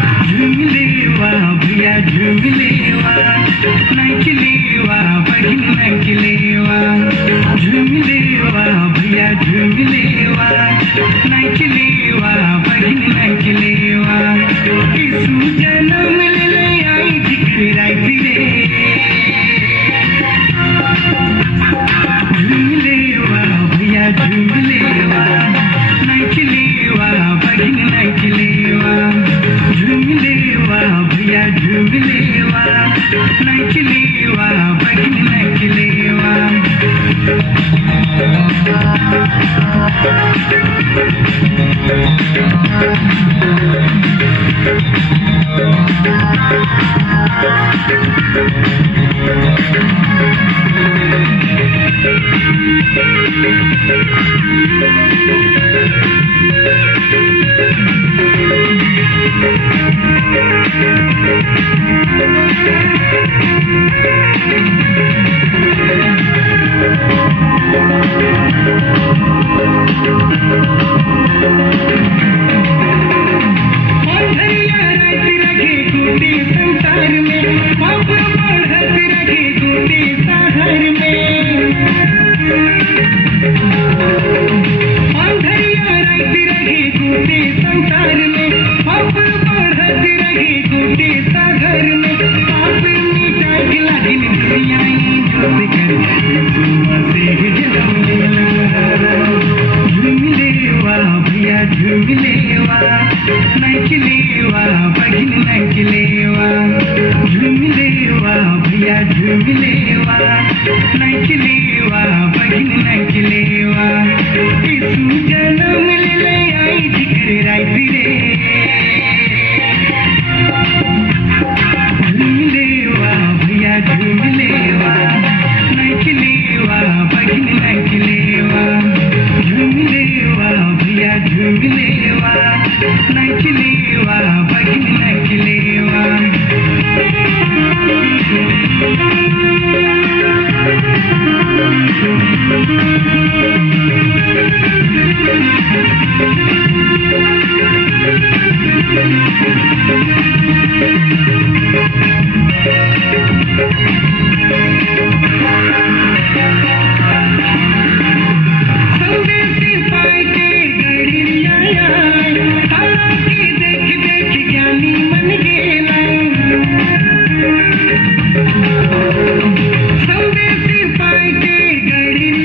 झुमलेवा भैया झुमलेवा नाचलेवा बहिन नाचलेवा झुमलेवा भैया झुमलेवा नाचलेवा बहिन नाचलेवा यीशु जन्म ले आई जिक्र रात रे झुमलेवा भैया झुमलेवा नाचलेवा बहिन नाचलेवा झुमलेवा भैया झुमलेवा नाचलेवा बहिन नाचलेवा झुमलेवा नाचलेवा बहिन नाचलेवा झुमलेवा भैया झुमलेवा नाचलेवा बहिन नाचलेवा यीशु जन्म ले आई जिक्र रात रे झुमलेवा भैया झुमलेवा नाचलेवा बहिन नाचलेवा झुमलेवा भैया झुमलेवा नाचलेवा बहिन नाचलेवा